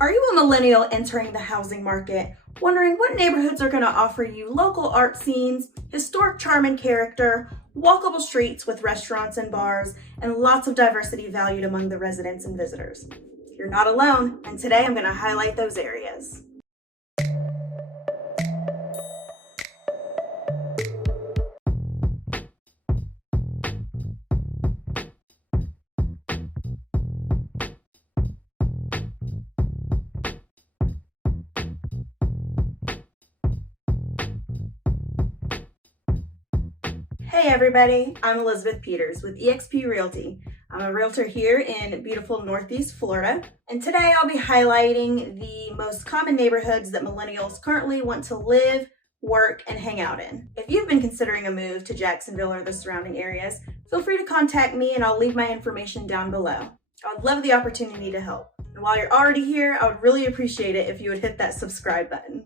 Are you a millennial entering the housing market, wondering what neighborhoods are going to offer you local art scenes, historic charm and character, walkable streets with restaurants and bars, and lots of diversity valued among the residents and visitors? You're not alone, and today I'm going to highlight those areas. Hey everybody, I'm Elizabeth Peters with eXp Realty. I'm a realtor here in beautiful Northeast Florida, and today I'll be highlighting the most common neighborhoods that millennials currently want to live, work, and hang out in. If you've been considering a move to Jacksonville or the surrounding areas, feel free to contact me and I'll leave my information down below. I would love the opportunity to help. And while you're already here, I would really appreciate it if you would hit that subscribe button.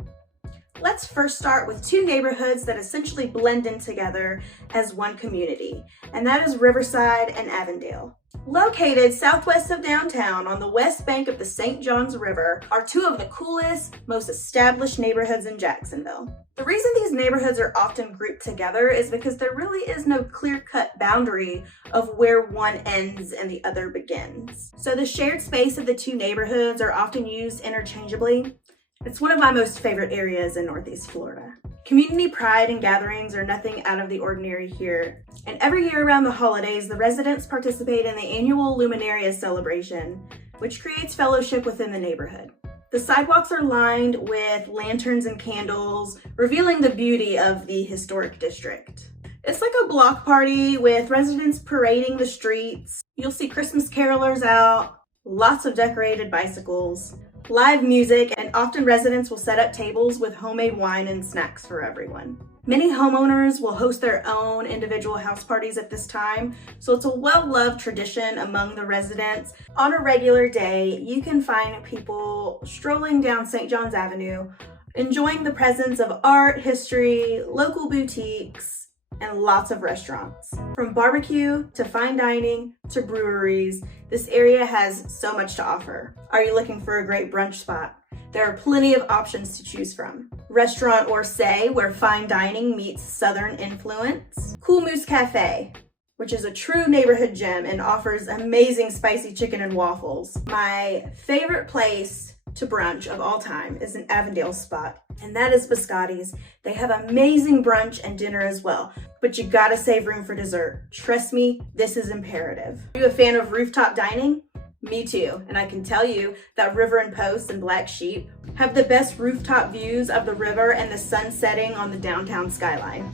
Let's first start with two neighborhoods that essentially blend in together as one community, and that is Riverside and Avondale. Located southwest of downtown on the west bank of the St. Johns River are two of the coolest, most established neighborhoods in Jacksonville. The reason these neighborhoods are often grouped together is because there really is no clear-cut boundary of where one ends and the other begins. So the shared space of the two neighborhoods are often used interchangeably. It's one of my most favorite areas in Northeast Florida. Community pride and gatherings are nothing out of the ordinary here. And every year around the holidays, the residents participate in the annual Luminaria celebration, which creates fellowship within the neighborhood. The sidewalks are lined with lanterns and candles, revealing the beauty of the historic district. It's like a block party with residents parading the streets. You'll see Christmas carolers out, lots of decorated bicycles, live music, and often residents will set up tables with homemade wine and snacks for everyone. Many homeowners will host their own individual house parties at this time, so it's a well-loved tradition among the residents. On a regular day, you can find people strolling down St. John's Avenue, enjoying the presence of art, history, local boutiques, and lots of restaurants. From barbecue to fine dining to breweries, this area has so much to offer. Are you looking for a great brunch spot? There are plenty of options to choose from. Restaurant Orsay, where fine dining meets Southern influence. Cool Moose Cafe, which is a true neighborhood gem and offers amazing spicy chicken and waffles. My favorite place to brunch of all time is an Avondale spot, and that is Biscotti's. They have amazing brunch and dinner as well, but you gotta save room for dessert. Trust me, this is imperative. Are you a fan of rooftop dining? Me too, and I can tell you that River and Post and Black Sheep have the best rooftop views of the river and the sun setting on the downtown skyline.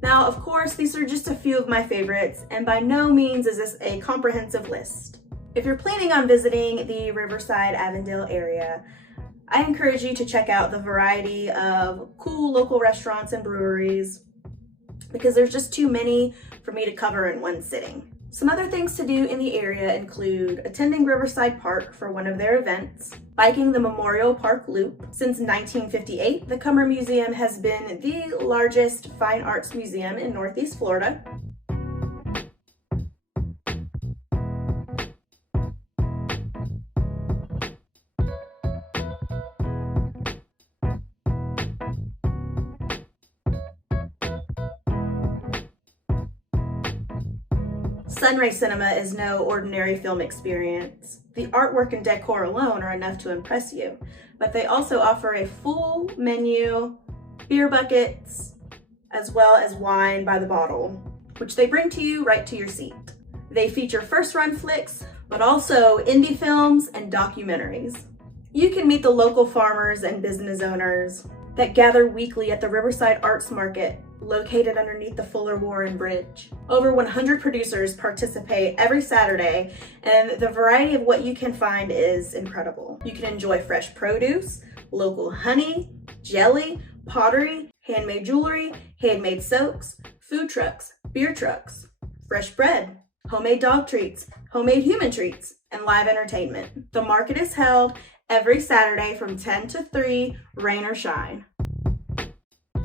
Now, of course, these are just a few of my favorites, and by no means is this a comprehensive list. If you're planning on visiting the Riverside Avondale area, I encourage you to check out the variety of cool local restaurants and breweries, because there's just too many for me to cover in one sitting. Some other things to do in the area include attending Riverside Park for one of their events, biking the Memorial Park Loop. Since 1958, the Cummer Museum has been the largest fine arts museum in Northeast Florida. Sunray Cinema is no ordinary film experience. The artwork and decor alone are enough to impress you, but they also offer a full menu, beer buckets, as well as wine by the bottle, which they bring to you right to your seat. They feature first-run flicks, but also indie films and documentaries. You can meet the local farmers and business owners that gather weekly at the Riverside Arts Market, located underneath the Fuller Warren Bridge. Over 100 producers participate every Saturday, and the variety of what you can find is incredible. You can enjoy fresh produce, local honey, jelly, pottery, handmade jewelry, handmade soaps, food trucks, beer trucks, fresh bread, homemade dog treats, homemade human treats, and live entertainment. The market is held every Saturday from 10 to 3, rain or shine.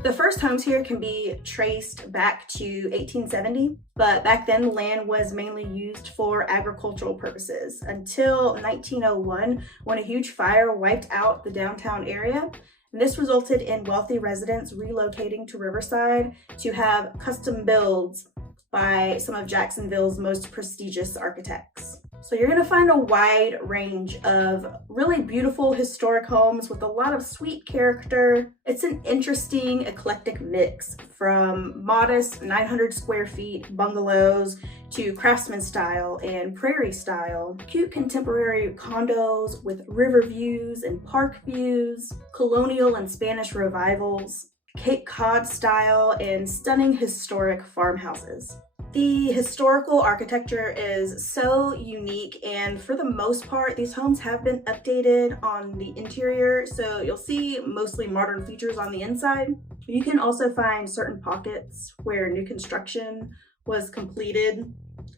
The first homes here can be traced back to 1870, but back then the land was mainly used for agricultural purposes until 1901 when a huge fire wiped out the downtown area. And this resulted in wealthy residents relocating to Riverside to have custom builds by some of Jacksonville's most prestigious architects. So you're gonna find a wide range of really beautiful historic homes with a lot of sweet character. It's an interesting, eclectic mix from modest 900 square feet bungalows to craftsman style and prairie style, cute contemporary condos with river views and park views, colonial and Spanish revivals, Cape Cod style, and stunning historic farmhouses. The historical architecture is so unique, and for the most part, these homes have been updated on the interior, so you'll see mostly modern features on the inside. You can also find certain pockets where new construction was completed,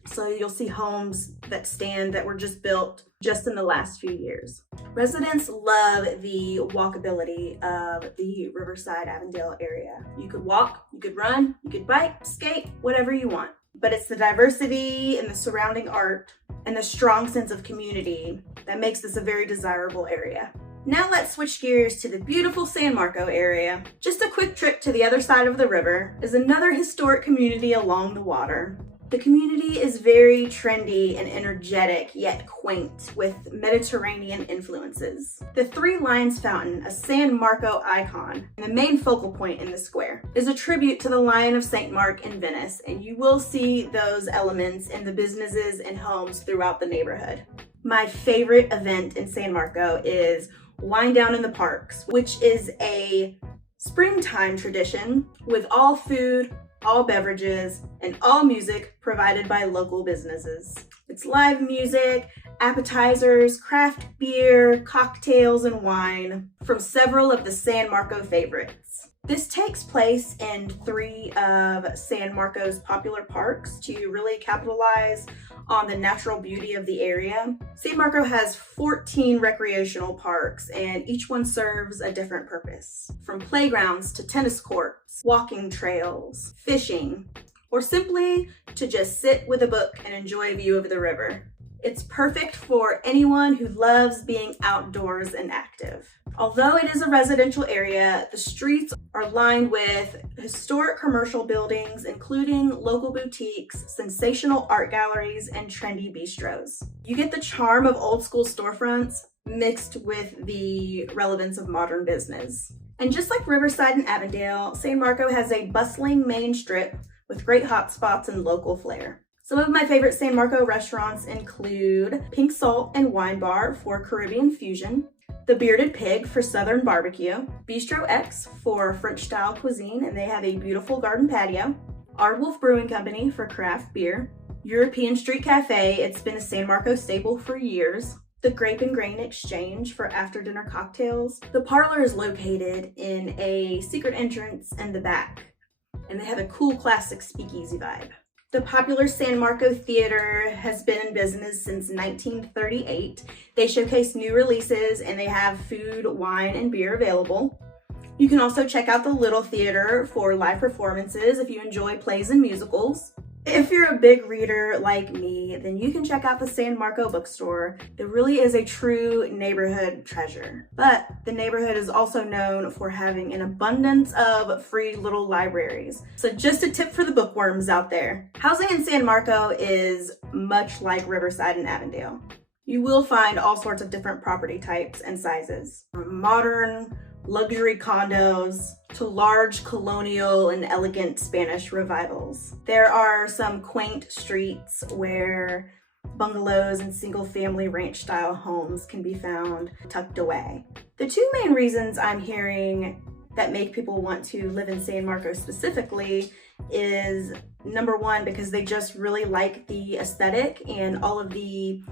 so you'll see homes that stand that were just built just in the last few years. Residents love the walkability of the Riverside Avondale area. You could walk, you could run, you could bike, skate, whatever you want. But it's the diversity and the surrounding art and the strong sense of community that makes this a very desirable area. Now let's switch gears to the beautiful San Marco area. Just a quick trip to the other side of the river is another historic community along the water. The community is very trendy and energetic, yet quaint, with Mediterranean influences. The Three Lions Fountain, a San Marco icon, and the main focal point in the square, is a tribute to the Lion of St. Mark in Venice, and you will see those elements in the businesses and homes throughout the neighborhood. My favorite event in San Marco is Wine Down in the Parks, which is a springtime tradition with all food, all beverages, and all music provided by local businesses. It's live music, appetizers, craft beer, cocktails, and wine from several of the San Marco favorites. This takes place in 3 of San Marco's popular parks to really capitalize on the natural beauty of the area. San Marco has 14 recreational parks, and each one serves a different purpose. From playgrounds to tennis courts, walking trails, fishing, or simply to just sit with a book and enjoy a view of the river. It's perfect for anyone who loves being outdoors and active. Although it is a residential area, the streets are lined with historic commercial buildings, including local boutiques, sensational art galleries, and trendy bistros. You get the charm of old school storefronts mixed with the relevance of modern business. And just like Riverside and Avondale, San Marco has a bustling main strip with great hotspots and local flair. Some of my favorite San Marco restaurants include Pink Salt and Wine Bar for Caribbean fusion, The Bearded Pig for Southern barbecue, Bistro X for French-style cuisine, and they have a beautiful garden patio, Ardwolf Brewing Company for craft beer, European Street Cafe, it's been a San Marco staple for years, the Grape and Grain Exchange for after-dinner cocktails. The parlor is located in a secret entrance in the back, and they have a cool classic speakeasy vibe. The popular San Marco Theater has been in business since 1938. They showcase new releases and they have food, wine, and beer available. You can also check out the Little Theater for live performances if you enjoy plays and musicals. If you're a big reader like me, then you can check out the San Marco bookstore. It really is a true neighborhood treasure. But the neighborhood is also known for having an abundance of free little libraries. So just a tip for the bookworms out there. Housing in San Marco is much like Riverside and Avondale. You will find all sorts of different property types and sizes, from modern luxury condos to large colonial and elegant Spanish revivals. There are some quaint streets where bungalows and single-family ranch-style homes can be found tucked away. The two main reasons I'm hearing that make people want to live in San Marco specifically is, number one, because they just really like the aesthetic and all of the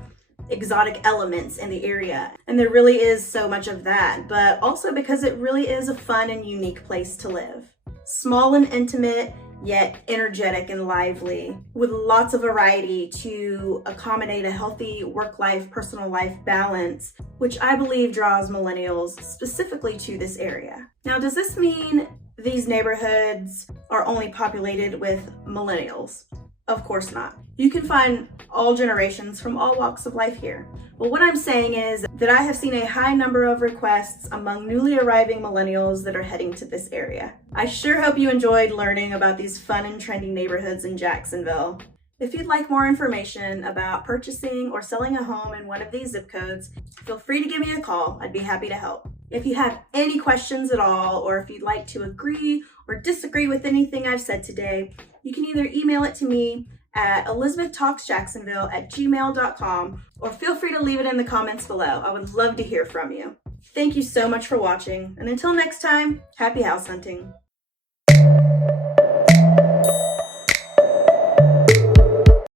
exotic elements in the area, and there really is so much of that, but also because it really is a fun and unique place to live. Small and intimate, yet energetic and lively, with lots of variety to accommodate a healthy work-life, personal life balance, which I believe draws millennials specifically to this area. Now, does this mean these neighborhoods are only populated with millennials. Of course not. You can find all generations from all walks of life here. But what I'm saying is that I have seen a high number of requests among newly arriving millennials that are heading to this area. I sure hope you enjoyed learning about these fun and trendy neighborhoods in Jacksonville. If you'd like more information about purchasing or selling a home in one of these zip codes, feel free to give me a call. I'd be happy to help. If you have any questions at all, or if you'd like to agree or disagree with anything I've said today, you can either email it to me at elizabethtalksjacksonville@gmail.com, or feel free to leave it in the comments below. I would love to hear from you. Thank you so much for watching, and until next time, happy house hunting.